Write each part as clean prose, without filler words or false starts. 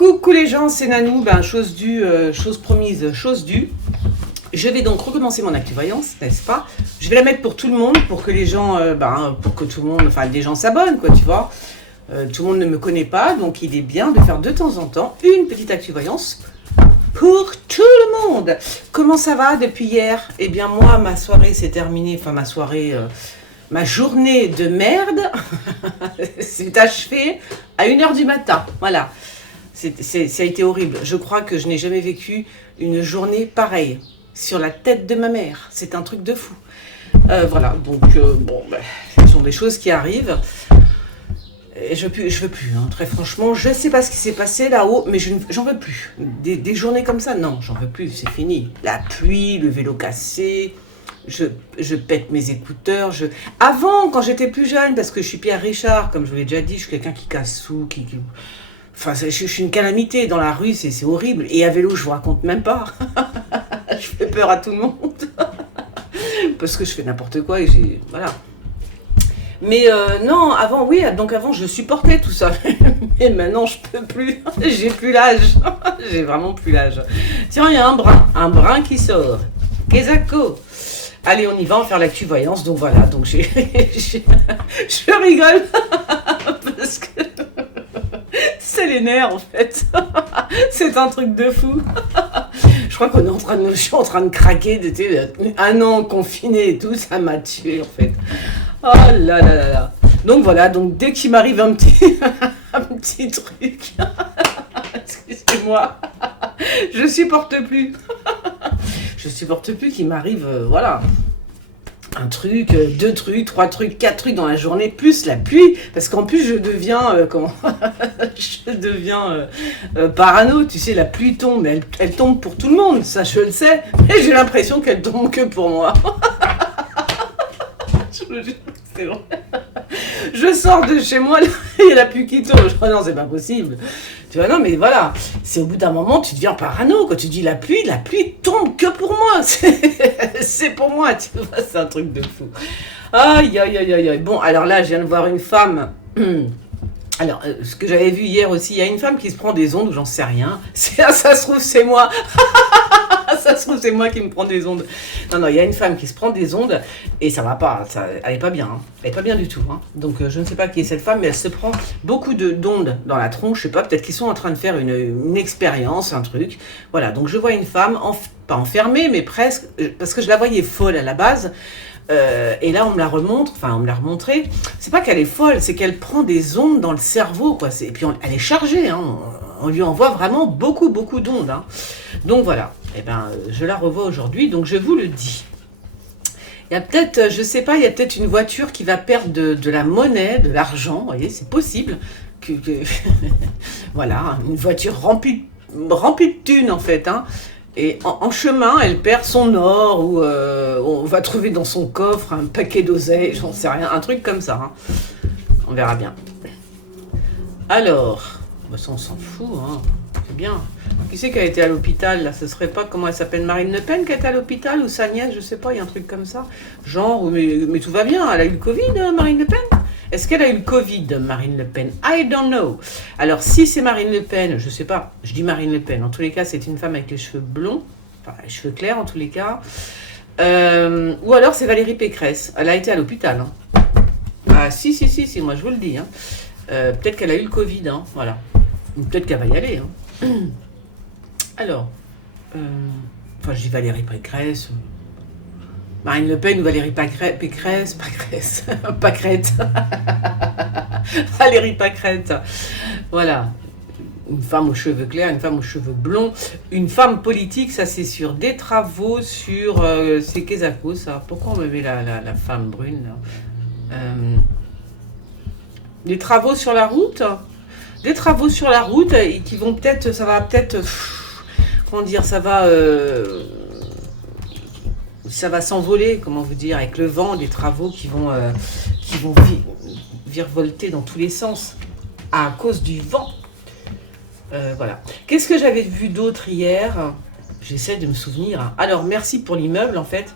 Coucou les gens, c'est Nanou, chose due, chose promise, chose due. Je vais donc recommencer mon actu-voyance, n'est-ce pas? Je vais la mettre pour tout le monde, pour que les gens, pour que tout le monde, enfin des gens s'abonnent, quoi, tu vois. Tout le monde ne me connaît pas, donc il est bien de faire de temps en temps une petite actu-voyance pour tout le monde. Comment ça va depuis hier? Eh bien moi, ma soirée s'est terminée, enfin ma soirée... ma journée de merde s'est achevée à 1h du matin. Voilà. Ça a été horrible. Je crois que je n'ai jamais vécu une journée pareille. Sur la tête de ma mère. C'est un truc de fou. Voilà. Donc, ce sont des choses qui arrivent. Et je veux plus. Hein. Très franchement, je ne sais pas ce qui s'est passé là-haut, mais j'en veux plus. Des journées comme ça, non, j'en veux plus. C'est fini. La pluie, le vélo cassé... Je pète mes écouteurs. Avant, quand j'étais plus jeune, parce que je suis Pierre Richard, comme je vous l'ai déjà dit, je suis quelqu'un qui casse tout, Enfin, je suis une calamité dans la rue, c'est horrible. Et à vélo, je vous raconte même pas. Je fais peur à tout le monde. Parce que je fais n'importe quoi et voilà. Mais non, avant, oui, donc avant, je supportais tout ça. Mais maintenant, je peux plus. J'ai plus l'âge. J'ai vraiment plus l'âge. Tiens, il y a un brin qui sort. Kezako. Allez, on y va, on va faire l'actu-voyance. Donc voilà, donc je rigole. Parce que c'est les nerfs, en fait. C'est un truc de fou. Je crois qu'on est je suis en train de craquer. Un an confiné et tout, ça m'a tué, en fait. Oh là là là là. Donc voilà, donc dès qu'il m'arrive un petit truc, excusez-moi, je supporte plus. Je supporte plus qu'il m'arrive, voilà, un truc, 2 trucs, 3 trucs, 4 trucs dans la journée, plus la pluie, parce qu'en plus je deviens, parano, tu sais, la pluie tombe, elle tombe pour tout le monde, ça je le sais, mais j'ai l'impression qu'elle tombe que pour moi. Je le jure, c'est vrai. Je sors de chez moi, il y a la pluie qui tombe. Oh non, c'est pas possible. Tu vois, non, mais voilà. C'est au bout d'un moment, tu deviens parano. Quand tu dis la pluie tombe que pour moi. C'est pour moi, tu vois, c'est un truc de fou. Aïe, aïe, aïe, aïe. Bon, alors là, je viens de voir une femme. Alors, ce que j'avais vu hier aussi, il y a une femme qui se prend des ondes ou j'en sais rien. Ça se trouve, c'est moi. Ça se trouve, c'est moi qui me prends des ondes. Non, il y a une femme qui se prend des ondes et ça va pas, elle est pas bien. Hein. Elle est pas bien du tout. Hein. Donc, je ne sais pas qui est cette femme, mais elle se prend beaucoup d'ondes dans la tronche. Je sais pas, peut-être qu'ils sont en train de faire une expérience, un truc. Voilà, donc je vois une femme, pas enfermée, mais presque, parce que je la voyais folle à la base. Et là, on me la remontré. C'est pas qu'elle est folle, c'est qu'elle prend des ondes dans le cerveau, quoi. Et puis, elle est chargée, hein. On lui envoie vraiment beaucoup d'ondes. Hein. Donc voilà, je la revois aujourd'hui, donc je vous le dis. Il y a peut-être, je sais pas, il y a peut-être une voiture qui va perdre de la monnaie, de l'argent, vous voyez, c'est possible. Voilà, une voiture remplie de thunes, en fait, hein. Et en chemin, elle perd son or, ou on va trouver dans son coffre un paquet d'oseille, j'en sais rien, un truc comme ça. Hein. On verra bien. Alors, ça on s'en fout, hein. C'est bien. Qui c'est qui a été à l'hôpital, là? Ce serait pas, comment elle s'appelle, Marine Le Pen qui a été à l'hôpital, ou sa nièce, je sais pas, il y a un truc comme ça. Genre, mais tout va bien, elle a eu le Covid, Marine Le Pen? Est-ce qu'elle a eu le Covid, Marine Le Pen? I don't know. Alors, si c'est Marine Le Pen, je sais pas, je dis Marine Le Pen. En tous les cas, c'est une femme avec les cheveux blonds, enfin, les cheveux clairs en tous les cas. Ou alors, c'est Valérie Pécresse. Elle a été à l'hôpital. Hein. Ah, si, moi je vous le dis. Hein. Peut-être qu'elle a eu le Covid, hein, voilà. Ou peut-être qu'elle va y aller. Hein. Alors, je dis Valérie Pécresse... Marine Le Pen ou Valérie Pécresse, Pâquerette. Valérie Pâquerette. Voilà. Une femme aux cheveux clairs, une femme aux cheveux blonds, une femme politique, ça c'est sûr. Des travaux sur... c'est Kezako, ça. Pourquoi on me met la femme brune, là des travaux sur la route. Des travaux sur la route et qui vont peut-être... Ça va peut-être... comment dire, ça va s'envoler, comment vous dire, avec le vent, des travaux qui vont virevolter dans tous les sens à cause du vent. Voilà. Qu'est-ce que j'avais vu d'autre hier? J'essaie de me souvenir. Alors, merci pour l'immeuble, en fait.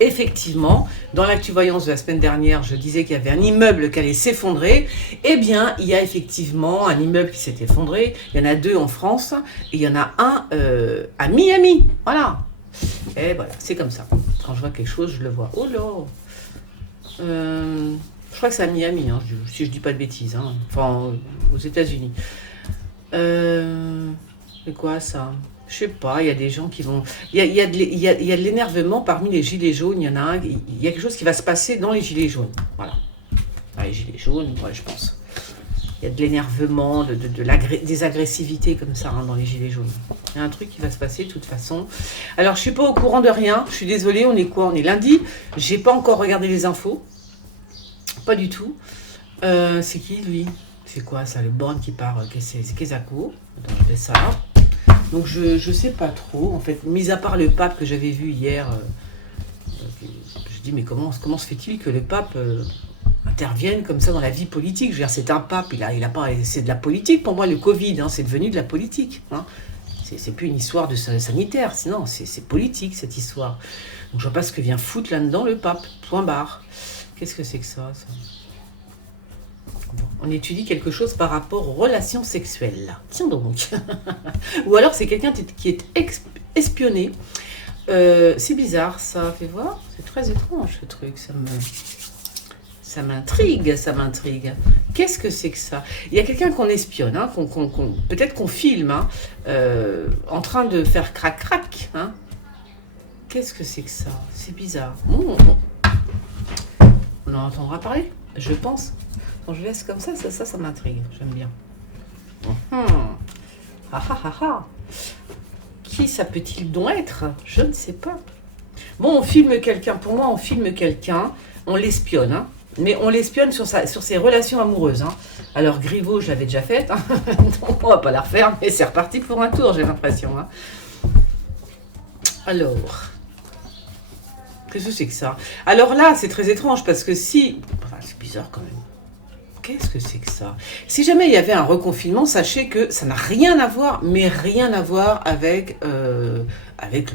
Effectivement, dans l'actu-voyance de la semaine dernière, je disais qu'il y avait un immeuble qui allait s'effondrer. Eh bien, il y a effectivement un immeuble qui s'est effondré. Il y en a 2 en France et il y en a un à Miami. Voilà. Et voilà, c'est comme ça. Quand je vois quelque chose, je le vois. Oh là je crois que c'est à Miami, hein, si je dis pas de bêtises. Hein. Enfin, aux États-Unis. C'est quoi ça? Je sais pas, il y a des gens qui vont... Il y a de l'énervement parmi les gilets jaunes. Il y en a un, il y a quelque chose qui va se passer dans les gilets jaunes. Voilà. Dans les gilets jaunes, ouais, je pense. Il y a de l'énervement, des agressivités comme ça hein, dans les gilets jaunes. Il y a un truc qui va se passer de toute façon. Alors, je suis pas au courant de rien. Je suis désolée, on est quoi? On est lundi. J'ai pas encore regardé les infos. Pas du tout. C'est qui, lui? C'est quoi ça? Le Borne qui part, c'est Kezako. Attends, je vais ça. Donc je sais pas trop, en fait, mis à part le pape que j'avais vu hier, je dis mais comment se fait-il que le pape intervienne comme ça dans la vie politique? Je veux dire, c'est un pape, il a pas, c'est de la politique pour moi le Covid, hein, c'est devenu de la politique. Hein. C'est plus une histoire de sanitaire, sinon c'est politique cette histoire. Donc je vois pas ce que vient foutre là-dedans le pape, point barre. Qu'est-ce que c'est que ça? On étudie quelque chose par rapport aux relations sexuelles. Tiens donc. Ou alors c'est quelqu'un qui est espionné. C'est bizarre ça, fais voir. C'est très étrange ce truc. Ça m'intrigue. Qu'est-ce que c'est que ça? Il y a quelqu'un qu'on espionne, hein, peut-être qu'on filme, hein, en train de faire crac-crac. Hein. Qu'est-ce que c'est que ça? C'est bizarre. On en entendra parler, je pense. Quand je laisse comme ça m'intrigue. J'aime bien. Qui ça peut-il donc être? Je ne sais pas. Bon, on filme quelqu'un. Pour moi, on filme quelqu'un. On l'espionne. Hein. Mais on l'espionne sur ses relations amoureuses. Hein. Alors, Griveaux, je l'avais déjà faite. Hein. Donc, on va pas la refaire. Mais c'est reparti pour un tour, j'ai l'impression. Hein. Alors... Qu'est-ce que c'est que ça? Alors là, c'est très étrange parce que si... Enfin, c'est bizarre quand même. Qu'est-ce que c'est que ça? Si jamais il y avait un reconfinement, sachez que ça n'a rien à voir, mais rien à voir avec le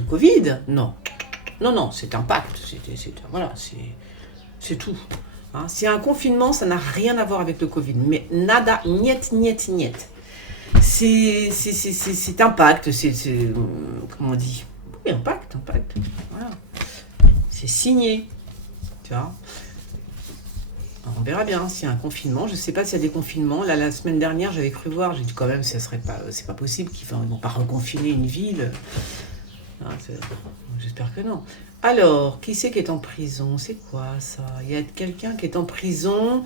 Covid. Non. Non, c'est un pacte. Voilà, c'est tout. Hein, s'il y a un confinement, ça n'a rien à voir avec le Covid. Mais nada, niet. C'est un pacte. Comment on dit? Oui, un pacte. Voilà. C'est signé. Tu vois? Alors, on verra bien s'il y a un confinement. Je ne sais pas s'il y a des confinements. Là, la semaine dernière, j'avais cru voir. J'ai dit quand même, c'est pas possible qu'ils ne vont pas reconfiner une ville. Ah, j'espère que non. Alors, qui c'est qui est en prison? C'est quoi ça? Il y a quelqu'un qui est en prison,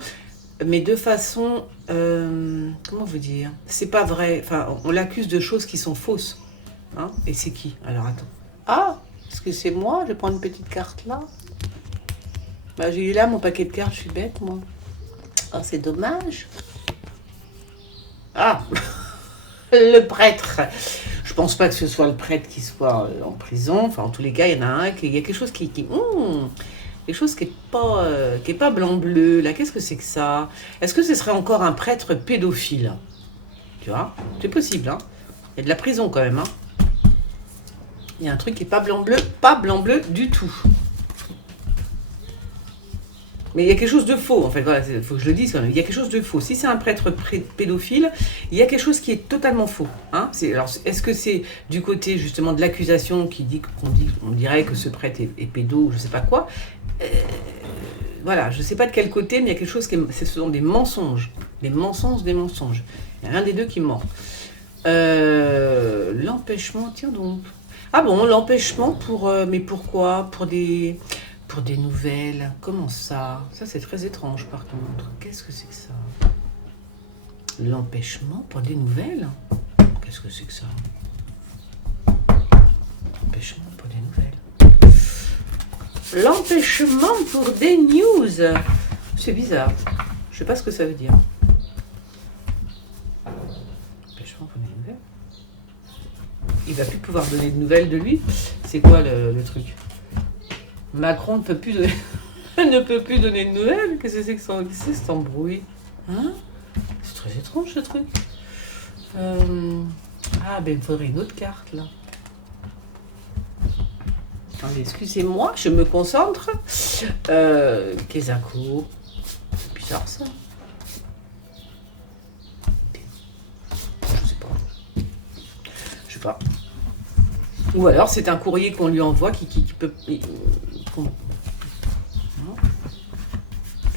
mais de façon... comment vous dire? C'est pas vrai. Enfin, on l'accuse de choses qui sont fausses. Hein. Et c'est qui? Alors, attends. Ah, est-ce que c'est moi? Je vais prendre une petite carte là. Bah, j'ai eu là mon paquet de cartes, je suis bête, moi. Oh, c'est dommage. Ah, le prêtre. Je pense pas que ce soit le prêtre qui soit en prison. Enfin, en tous les cas, il y en a un. Il y a quelque chose quelque chose qui est pas blanc-bleu. Là, qu'est-ce que c'est que ça? Est-ce que ce serait encore un prêtre pédophile? Tu vois? C'est possible, hein? Il y a de la prison quand même, hein? Il y a un truc qui est pas blanc-bleu du tout. Mais il y a quelque chose de faux, en fait, voilà, il faut que je le dise quand même. Il y a quelque chose de faux. Si c'est un prêtre pédophile, il y a quelque chose qui est totalement faux. Hein. Alors, est-ce que c'est du côté justement de l'accusation qu'on dirait que ce prêtre est pédo, je ne sais pas quoi. Voilà, je ne sais pas de quel côté, mais il y a quelque chose ce sont des mensonges. Des mensonges. Il y a un des deux qui ment. L'empêchement, tiens donc. Ah bon, l'empêchement mais pourquoi? Pour des nouvelles. Comment ça? Ça, c'est très étrange, par contre. Qu'est-ce que c'est que ça? L'empêchement pour des nouvelles? Qu'est-ce que c'est que ça? L'empêchement pour des nouvelles. L'empêchement pour des news. C'est bizarre. Je sais pas ce que ça veut dire. L'empêchement pour des nouvelles. Il va plus pouvoir donner de nouvelles de lui. C'est quoi le truc? Macron ne peut plus donner, de nouvelles. Qu'est-ce que c'est que cet embrouille? Hein? C'est très étrange ce truc. Ah, ben il me faudrait une autre carte là. Attendez, excusez-moi, je me concentre. Kezako. C'est bizarre ça. Je sais pas. Ou alors c'est un courrier qu'on lui envoie qui peut. C'est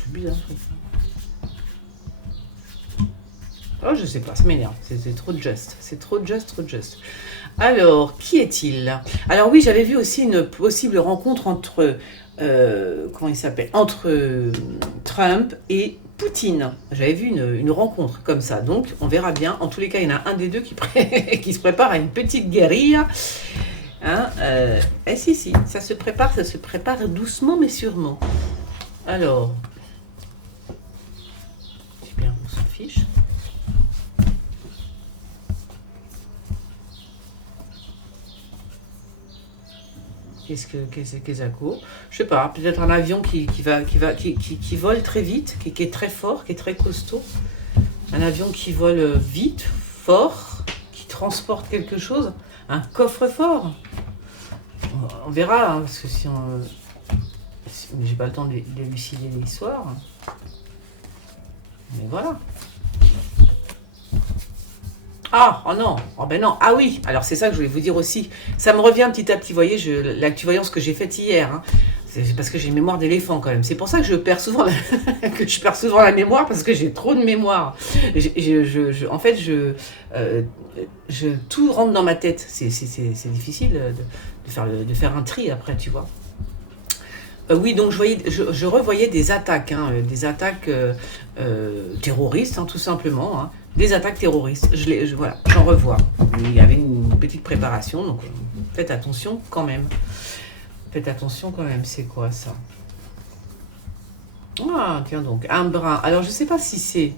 bizarre. Oh, je sais pas, ça m'énerve. C'est trop de gestes. C'est trop de gestes, trop de gestes. Alors, qui est-il? Alors oui, j'avais vu aussi une possible rencontre entre, comment il s'appelle? Entre Trump et Poutine. J'avais vu une rencontre comme ça. Donc, on verra bien. En tous les cas, il y en a un des deux qui se prépare à une petite guérilla. Hein, si, ça se prépare doucement mais sûrement. Alors, c'est bien, on s'en fiche. Qu'est-ce que Kezako? Je sais pas, peut-être un avion qui vole très vite, qui est très fort, qui est très costaud. Un avion qui vole vite, fort, qui transporte quelque chose. Un coffre-fort. On verra, hein, parce que si on... Mais j'ai pas le temps d'élucider l'histoire. Mais voilà. Ah, oh non, oh ben non, ah oui, alors c'est ça que je voulais vous dire aussi. Ça me revient petit à petit, vous voyez, l'actu-voyance que j'ai faite hier, hein. C'est parce que j'ai une mémoire d'éléphant quand même. C'est pour ça que je perds souvent la mémoire, parce que j'ai trop de mémoire. En fait, tout rentre dans ma tête. C'est difficile de faire un tri après, tu vois. Oui, donc je revoyais des attaques, hein, terroristes, hein, tout simplement. Hein. Des attaques terroristes. Voilà, j'en revois. Il y avait une petite préparation, donc faites attention quand même. Faites attention quand même, c'est quoi ça? Ah, tiens donc, un brin. Alors, je ne sais pas si c'est...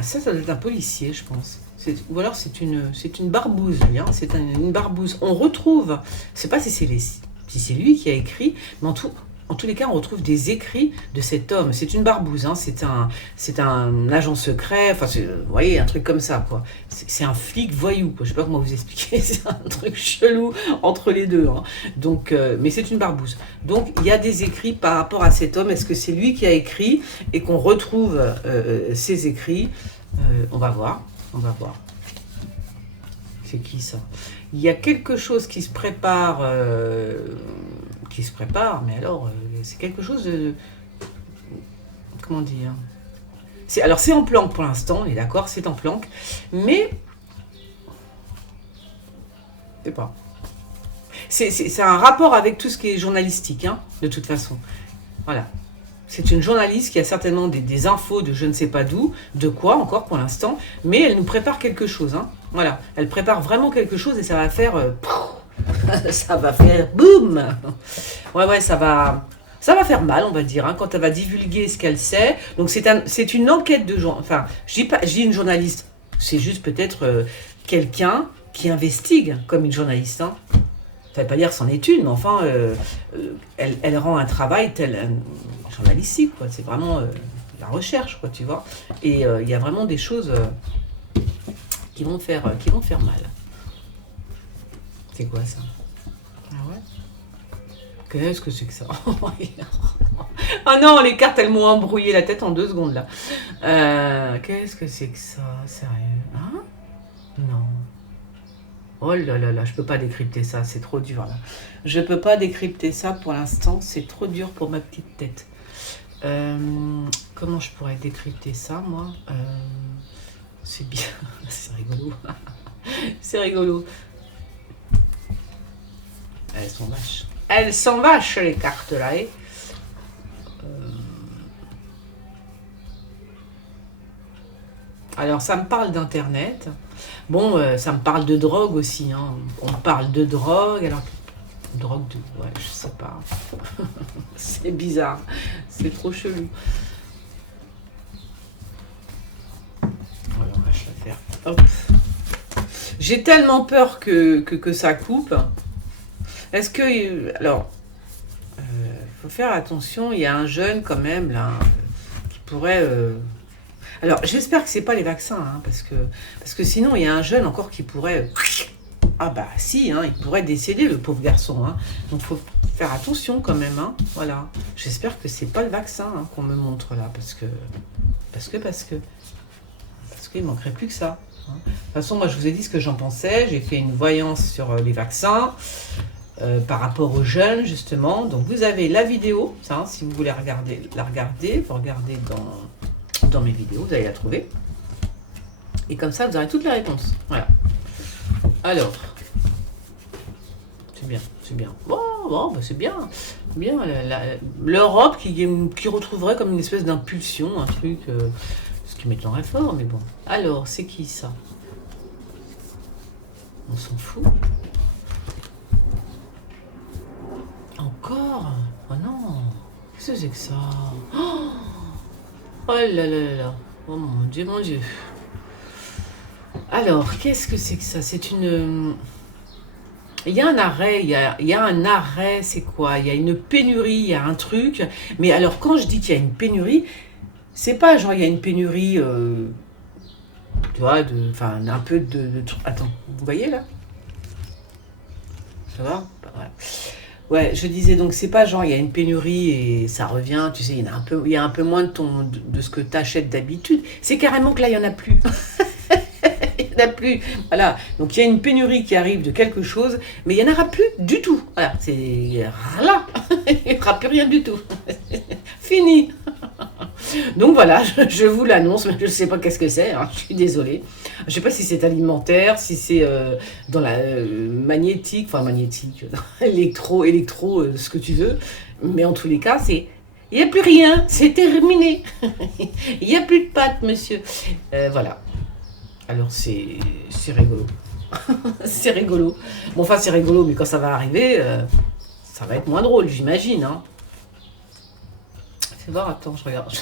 ça doit être un policier, je pense. Ou alors c'est une barbouze, hein, c'est une barbouze. On retrouve, je ne sais pas si c'est lui qui a écrit, mais en tous les cas, on retrouve des écrits de cet homme. C'est une barbouze, hein, c'est un agent secret, enfin, vous voyez, un truc comme ça, quoi. C'est un flic voyou, quoi. Je ne sais pas comment vous expliquer, c'est un truc chelou entre les deux. Hein. Donc, mais c'est une barbouze. Donc, il y a des écrits par rapport à cet homme. Est-ce que c'est lui qui a écrit et qu'on retrouve ces écrits? On va voir, on va voir. C'est qui ça? Il y a quelque chose qui se prépare, mais alors, c'est quelque chose de... Comment dire? Alors, c'est en planque pour l'instant, on est d'accord, c'est en planque, mais... Je sais pas. C'est un rapport avec tout ce qui est journalistique, hein, de toute façon. Voilà. C'est une journaliste qui a certainement des infos de je ne sais pas d'où, de quoi encore pour l'instant, mais elle nous prépare quelque chose. Hein. Voilà, elle prépare vraiment quelque chose et ça va faire... ça va faire boum. Ouais, ça va faire mal, on va dire, hein, quand elle va divulguer ce qu'elle sait. Donc c'est une enquête de genre... Enfin, je dis une journaliste, c'est juste peut-être quelqu'un qui investigue comme une journaliste, hein. Ça ne veut pas dire c'en est une, mais enfin, elle rend un travail journalistique, quoi. C'est vraiment la recherche, quoi, tu vois. Et il y a vraiment des choses qui vont faire mal. C'est quoi ça? Ah ouais? Qu'est-ce que c'est que ça? Ah non, les cartes, elles m'ont embrouillé la tête en 2 secondes, là. Qu'est-ce que c'est que ça? Sérieux? Hein? Non. Oh là là là, je peux pas décrypter ça, c'est trop dur là. Je peux pas décrypter ça pour l'instant, c'est trop dur pour ma petite tête. Comment je pourrais décrypter ça, moi? C'est bien, c'est rigolo. C'est rigolo. Elles sont vaches. Elles sont vaches, les cartes là. Alors, ça me parle d'Internet. Bon, ça me parle de drogue aussi. Hein. On parle de drogue. Alors, drogue de... Ouais, je sais pas. C'est bizarre. C'est trop chelou. Alors, on va la faire. Hop. J'ai tellement peur que ça coupe. Est-ce que... Alors, faut faire attention. Il y a un jeune, quand même, là, qui pourrait... Alors, j'espère que c'est pas les vaccins, hein, parce que sinon, il y a un jeune encore qui pourrait Ah bah si, hein, il pourrait décéder, le pauvre garçon. Hein. Donc faut faire attention quand même. Hein. Voilà. J'espère que c'est pas le vaccin hein, qu'on me montre là, parce qu'il manquerait plus que ça. Hein. De toute façon, moi je vous ai dit ce que j'en pensais. J'ai fait une voyance sur les vaccins par rapport aux jeunes justement. Donc vous avez la vidéo, ça, hein, si vous voulez la regarder, vous regardez dans mes vidéos, vous allez la trouver. Et comme ça, vous aurez toutes les réponses. Voilà. Alors, c'est bien, c'est bien. Bon, bah c'est bien. Bien, l'Europe qui retrouverait comme une espèce d'impulsion, un truc, ce qui m'étonnerait fort, mais bon. Alors, c'est qui ça? On s'en fout. Encore? Oh non. Qu'est-ce que c'est que ça? Oh là là là là. Oh mon Dieu, mon Dieu. Alors, qu'est-ce que c'est que ça? C'est une... Il y a un arrêt, il y a un arrêt, c'est quoi? Il y a une pénurie, il y a un truc. Mais alors, quand je dis qu'il y a une pénurie, c'est pas genre il y a une pénurie, tu vois, enfin, un peu de... Attends, vous voyez là? Ça va? Ouais. Ouais, je disais donc, c'est pas genre il y a une pénurie et ça revient, tu sais, il y a un peu moins de ce que tu achètes d'habitude. C'est carrément que là, il y en a plus. Il n'y en a plus. Voilà. Donc il y a une pénurie qui arrive de quelque chose, mais il n'y en aura plus du tout. Voilà. C'est là. Il n'y aura plus rien du tout. Fini. Donc voilà, je vous l'annonce, mais je ne sais pas qu'est-ce que c'est. Hein, je suis désolée. Je ne sais pas si c'est alimentaire, si c'est dans la magnétique, électro, ce que tu veux. Mais en tous les cas, c'est... Il n'y a plus rien, c'est terminé. Il n'y a plus de pâtes, monsieur. Voilà. Alors c'est rigolo. C'est rigolo. Bon, enfin, c'est rigolo, mais quand ça va arriver, ça va être moins drôle, j'imagine. Hein. Fais voir, attends, je regarde.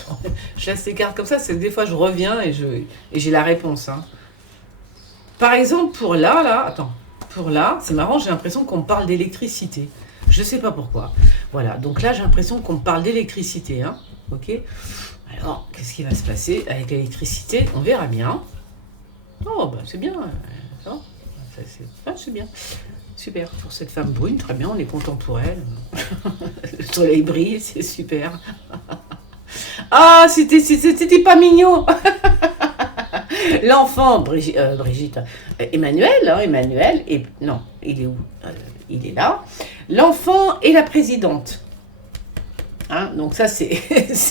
Je laisse les cartes comme ça, c'est que des fois je reviens et j'ai la réponse. Hein. Par exemple, pour là, attends. Pour là, c'est marrant, j'ai l'impression qu'on me parle d'électricité. Je sais pas pourquoi. Voilà, donc là, j'ai l'impression qu'on me parle d'électricité. Hein. Ok. Alors, qu'est-ce qui va se passer avec l'électricité? On verra bien. Oh, bah c'est bien. Ça, c'est bien. Super. Pour cette femme brune, très bien, on est content pour elle. Le soleil brille, c'est super. Ah, c'était pas mignon. L'enfant, Brigitte, Emmanuel, hein, Emmanuel, et non, il est où? Il est là. L'enfant et la présidente. Hein, donc ça c'est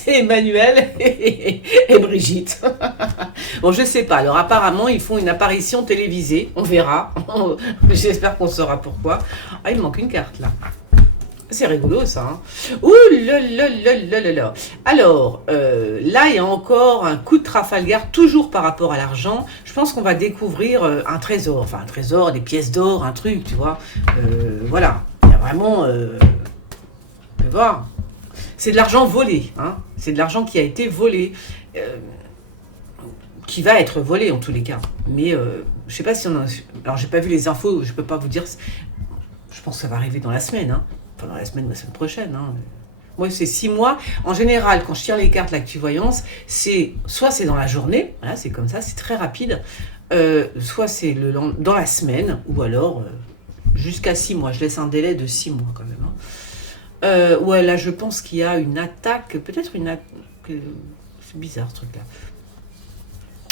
Emmanuel et Brigitte. Bon, je sais pas. Alors apparemment ils font une apparition télévisée. On verra. J'espère qu'on saura pourquoi. Ah, il manque une carte là. C'est rigolo ça. Hein. Ouh là là là là là là. Alors là il y a encore un coup de Trafalgar toujours par rapport à l'argent. Je pense qu'on va découvrir un trésor. Enfin un trésor, des pièces d'or, un truc, tu vois. Voilà. Il y a vraiment... tu peux voir. C'est de l'argent volé, hein. C'est de l'argent qui a été volé, qui va être volé en tous les cas. Mais je sais pas si on a... Alors j'ai pas vu les infos, je peux pas vous dire. Je pense que ça va arriver dans la semaine, hein. Enfin dans la semaine ou la semaine prochaine. Hein. Moi c'est 6 mois. En général, quand je tire les cartes l'actu-voyance, c'est soit c'est dans la journée, voilà, c'est comme ça, c'est très rapide. Soit c'est dans la semaine, ou alors jusqu'à 6 mois. Je laisse un délai de 6 mois quand même. Hein. Ouais, là, je pense qu'il y a une attaque, peut-être une attaque... C'est bizarre, ce truc-là.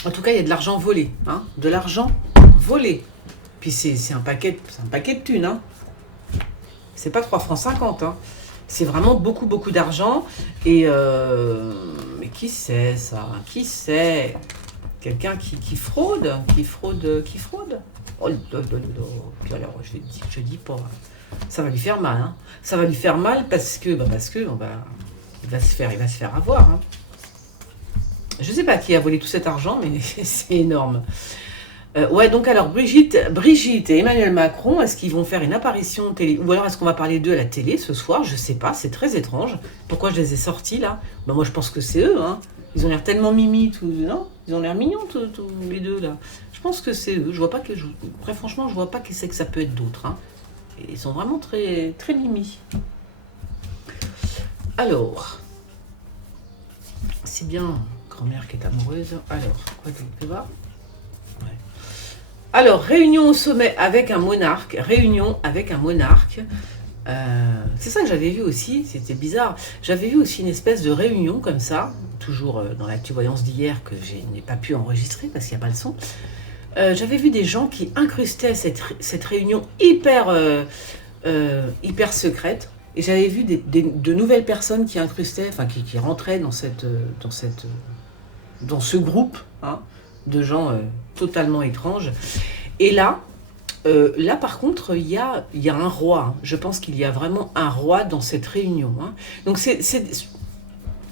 En tout cas, il y a de l'argent volé, hein, de l'argent volé. Puis c'est un paquet de thunes, hein. C'est pas 3 francs 50, hein. C'est vraiment beaucoup, beaucoup d'argent. Et... mais qui c'est, ça? Qui c'est? Quelqu'un qui fraude? Qui fraude? Oh, puis alors, je dis pas... Ça va lui faire mal, hein. Ça va lui faire mal parce que il va se faire avoir. Hein. Je sais pas qui a volé tout cet argent, mais c'est énorme. Ouais, donc alors Brigitte et Emmanuel Macron, est-ce qu'ils vont faire une apparition télé, ou alors est-ce qu'on va parler d'eux à la télé ce soir? Je sais pas, c'est très étrange. Pourquoi je les ai sortis là? Ben moi je pense que c'est eux, hein. Ils ont l'air tellement mimi tous, non? Ils ont l'air mignons tous les deux là. Je pense que c'est eux. Je vois pas que très franchement, je vois pas qui c'est que ça peut être d'autres. Hein. Ils sont vraiment très, très mimi. Alors, c'est bien grand-mère qui est amoureuse. Alors, quoi tu peux voir? Ouais. Alors, réunion au sommet avec un monarque. Réunion avec un monarque. C'est ça que j'avais vu aussi, c'était bizarre. J'avais vu aussi une espèce de réunion comme ça, toujours dans l'actu-voyance d'hier que je n'ai pas pu enregistrer parce qu'il n'y a pas le son. J'avais vu des gens qui incrustaient cette réunion hyper secrète. Et j'avais vu de nouvelles personnes qui incrustaient, enfin qui rentraient dans ce groupe, hein, de gens totalement étranges. Et là par contre, il y a un roi. Hein. Je pense qu'il y a vraiment un roi dans cette réunion. Hein. Donc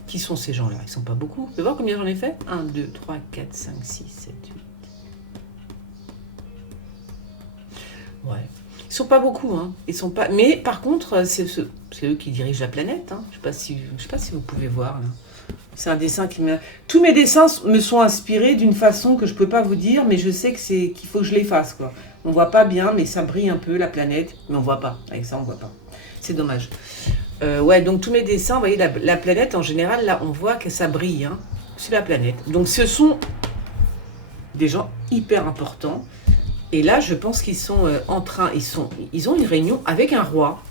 qui sont ces gens-là? Ils ne sont pas beaucoup. Vous pouvez voir combien j'en ai fait? 1, 2, 3, 4, 5, 6, 7, 8. Ouais. Ils sont pas beaucoup, hein. Ils sont pas. Mais par contre, c'est eux qui dirigent la planète. Hein. Je sais pas si vous pouvez voir là. C'est un dessin qui me. Tous mes dessins me sont inspirés d'une façon que je peux pas vous dire, mais je sais qu'il faut que je les fasse, quoi. On voit pas bien, mais ça brille un peu la planète, mais on voit pas. Avec ça, on voit pas. C'est dommage. Ouais, donc tous mes dessins, vous voyez, la planète en général, là, on voit que ça brille. Hein. C'est la planète. Donc ce sont des gens hyper importants. Et là, je pense qu'ils sont en train, ils ont une réunion avec un roi,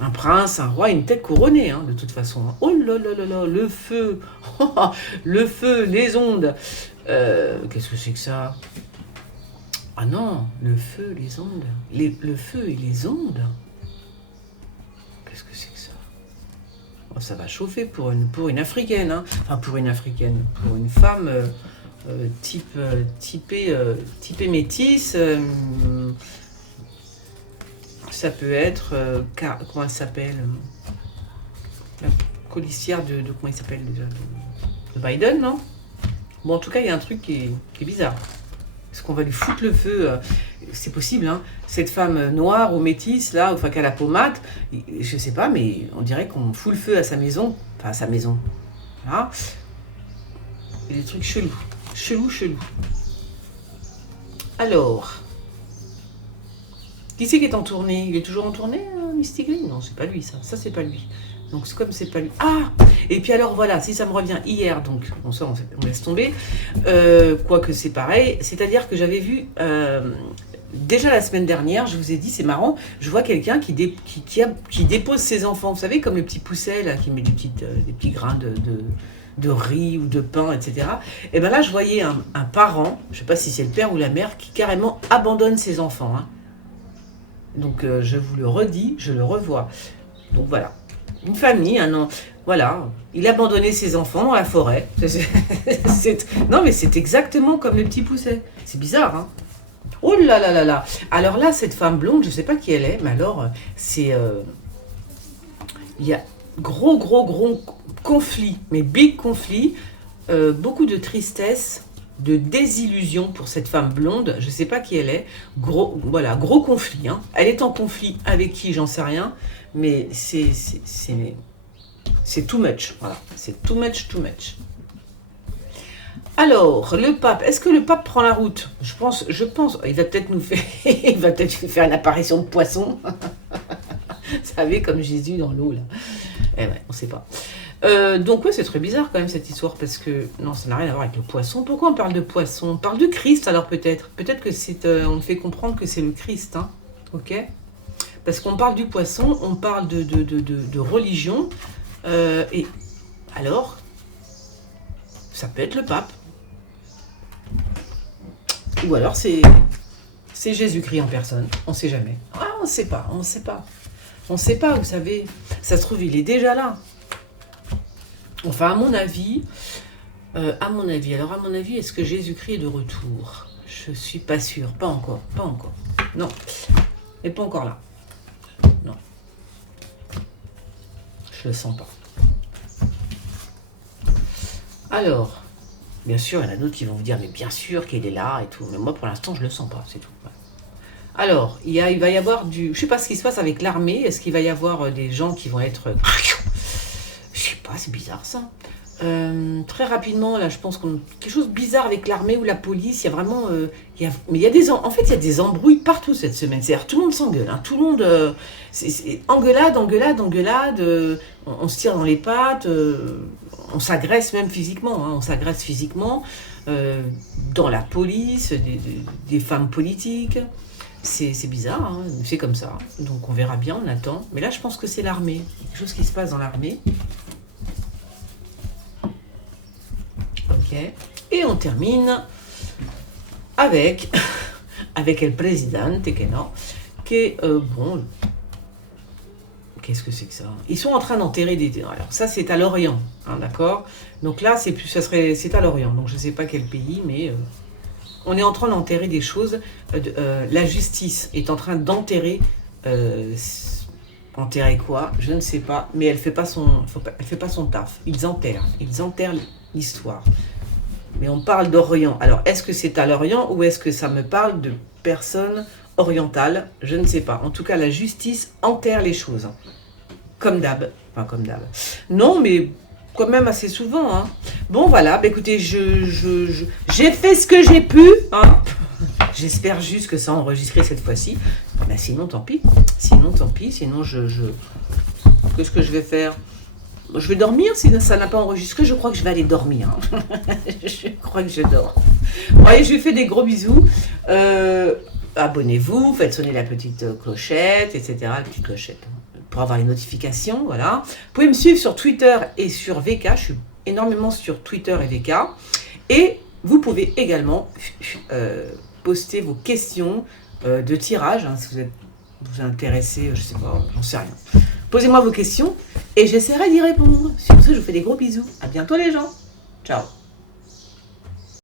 un prince, un roi, une tête couronnée, hein, de toute façon. Oh là là là là, le feu, le feu, les ondes. Qu'est-ce que c'est que ça? Ah non, le feu, les ondes, le feu et les ondes. Qu'est-ce que c'est que ça? Oh, ça va chauffer pour une africaine, hein. Enfin pour une africaine, pour une femme. Typé métisse, ça peut être, comment elle s'appelle, la colissière de comment il s'appelle déjà, de Biden, non? Bon, en tout cas, il y a un truc qui est bizarre. Est-ce qu'on va lui foutre le feu? C'est possible, hein. Cette femme noire ou métisse, là, enfin, qui a la peau mate, je sais pas, mais on dirait qu'on fout le feu à sa maison. Enfin, à sa maison. Là. Il y a des trucs chelous. Chelou. Alors, qui c'est qui est en tournée? Il est toujours en tournée, Misty Green? Non, c'est pas lui, ça. Ça, c'est pas lui. Donc, c'est comme c'est pas lui. Ah! Et puis alors, voilà, si ça me revient hier, donc, bon, ça, on laisse tomber. Quoique c'est pareil. C'est-à-dire que j'avais vu, déjà la semaine dernière, je vous ai dit, c'est marrant, je vois quelqu'un qui dépose ses enfants. Vous savez, comme le petit pousset, là, qui met des petits grains de riz ou de pain, etc. Et bien là, je voyais un parent, je ne sais pas si c'est le père ou la mère, qui carrément abandonne ses enfants. Hein. Donc, je vous le redis, je le revois. Donc voilà, une famille, un an, voilà, il abandonnait ses enfants dans la forêt. Non, mais c'est exactement comme le petit pousset. C'est bizarre, hein. Oh là là là là. Alors là, cette femme blonde, je ne sais pas qui elle est, mais alors, c'est... Il y a gros conflit, mais big conflit, beaucoup de tristesse, de désillusion pour cette femme blonde, je ne sais pas qui elle est, gros conflit, hein. Elle est en conflit avec qui, j'en sais rien, mais c'est too much, voilà, c'est too much. Alors, le pape, est-ce que le pape prend la route? Je pense, il va peut-être nous faire une apparition de poisson. Vous savez, comme Jésus dans l'eau, là. Eh ouais, on sait pas. Donc ouais, c'est très bizarre quand même cette histoire, parce que, non, ça n'a rien à voir avec le poisson. Pourquoi on parle de poisson? On parle de Christ, alors peut-être. Peut-être que c'est, on fait comprendre que c'est le Christ, hein. Ok? Parce qu'on parle du poisson, on parle de religion, et alors, ça peut être le pape. Ou alors c'est Jésus-Christ en personne. On sait jamais. Ah, on sait pas. On sait pas, vous savez. Ça se trouve, il est déjà là. Enfin, à mon avis, est-ce que Jésus-Christ est de retour? Je suis pas sûre. Pas encore. Non. Il n'est pas encore là. Non. Je le sens pas. Alors, bien sûr, il y en a d'autres qui vont vous dire, mais bien sûr qu'il est là et tout. Mais moi, pour l'instant, je le sens pas, c'est tout. Alors, il va y avoir je sais pas ce qui se passe avec l'armée. Est-ce qu'il va y avoir des gens qui vont être... Je sais pas, c'est bizarre ça. Très rapidement, là, je pense quelque chose de bizarre avec l'armée ou la police. Il y a vraiment... mais il y a en fait, il y a des embrouilles partout cette semaine. C'est-à-dire, tout le monde s'engueule. Hein, tout le monde... c'est engueulade. On se tire dans les pattes. On s'agresse même physiquement. Hein, on s'agresse physiquement. dans la police, des femmes politiques. C'est bizarre, hein, c'est comme ça. Donc on verra bien, on attend. Mais là, je pense que c'est l'armée. Quelque chose qui se passe dans l'armée. Ok. Et on termine avec el presidente, qui est bon. Qu'est-ce que c'est que ça? Ils sont en train d'enterrer des... Alors ça, c'est à l'Orient, hein, d'accord? Donc là, c'est à l'Orient. Donc je ne sais pas quel pays, mais on est en train d'enterrer des choses. La justice est en train d'enterrer... enterrer quoi? Je ne sais pas. Mais elle fait pas son taf. Ils enterrent l'histoire. Mais on parle d'Orient. Alors, est-ce que c'est à l'Orient ou est-ce que ça me parle de personnes orientales? Je ne sais pas. En tout cas, la justice enterre les choses. Comme d'hab. Enfin, comme d'hab. Non, mais quand même assez souvent. Hein. Bon, voilà. Bah, écoutez, j'ai fait ce que j'ai pu. Hein. J'espère juste que ça a enregistré cette fois-ci. Bah, sinon, tant pis. Sinon, qu'est-ce que je vais faire? Je vais dormir, si ça n'a pas enregistré, je crois que je vais aller dormir. Je crois que je dors. Bon, allez, je vous fais des gros bisous. Abonnez-vous, faites sonner la petite clochette, etc. La petite clochette, pour avoir les notifications, voilà. Vous pouvez me suivre sur Twitter et sur VK. Je suis énormément sur Twitter et VK. Et vous pouvez également poster vos questions de tirage, hein, si vous intéressez, je sais pas, j'en sais rien. Posez-moi vos questions et j'essaierai d'y répondre. Sur ce, je vous fais des gros bisous. À bientôt les gens. Ciao.